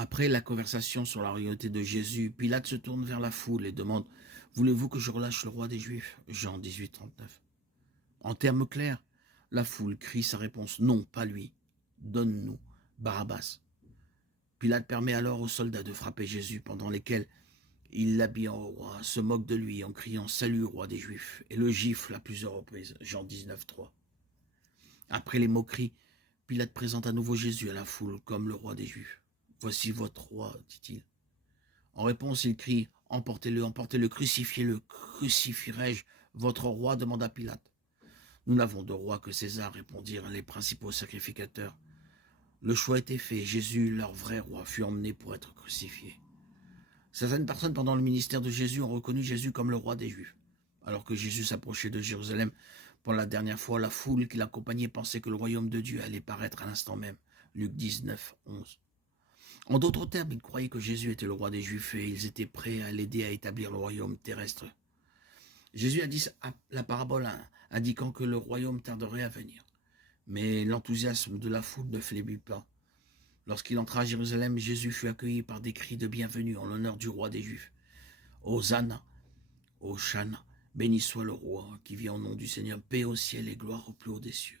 Après la conversation sur la royauté de Jésus, Pilate se tourne vers la foule et demande « Voulez-vous que je relâche le roi des Juifs ?» Jean 18, 39. En termes clairs, la foule crie sa réponse « Non, pas lui. Donne-nous Barabbas. » Pilate permet alors aux soldats de frapper Jésus, pendant lesquels il l'habille en roi, se moque de lui en criant « Salut, roi des Juifs » et le gifle à plusieurs reprises. Jean 19, 3. Après les moqueries, Pilate présente à nouveau Jésus à la foule comme le roi des Juifs. « Voici votre roi, dit-il. » En réponse, il crie « Emportez-le, emportez-le, crucifiez-le, crucifierai-je votre roi ?» demanda Pilate. « Nous n'avons de roi que César, répondirent les principaux sacrificateurs. Le choix était fait, Jésus, leur vrai roi, fut emmené pour être crucifié. Certaines personnes pendant le ministère de Jésus ont reconnu Jésus comme le roi des Juifs. Alors que Jésus s'approchait de Jérusalem pour la dernière fois, la foule qui l'accompagnait pensait que le royaume de Dieu allait paraître à l'instant même. Luc 19, 11. En d'autres termes, ils croyaient que Jésus était le roi des Juifs et ils étaient prêts à l'aider à établir le royaume terrestre. Jésus a dit la parabole indiquant que le royaume tarderait à venir. Mais l'enthousiasme de la foule ne faiblit pas. Lorsqu'il entra à Jérusalem, Jésus fut accueilli par des cris de bienvenue en l'honneur du roi des Juifs. Hosanna, Hosanna, béni soit le roi qui vient au nom du Seigneur, paix au ciel et gloire au plus haut des cieux.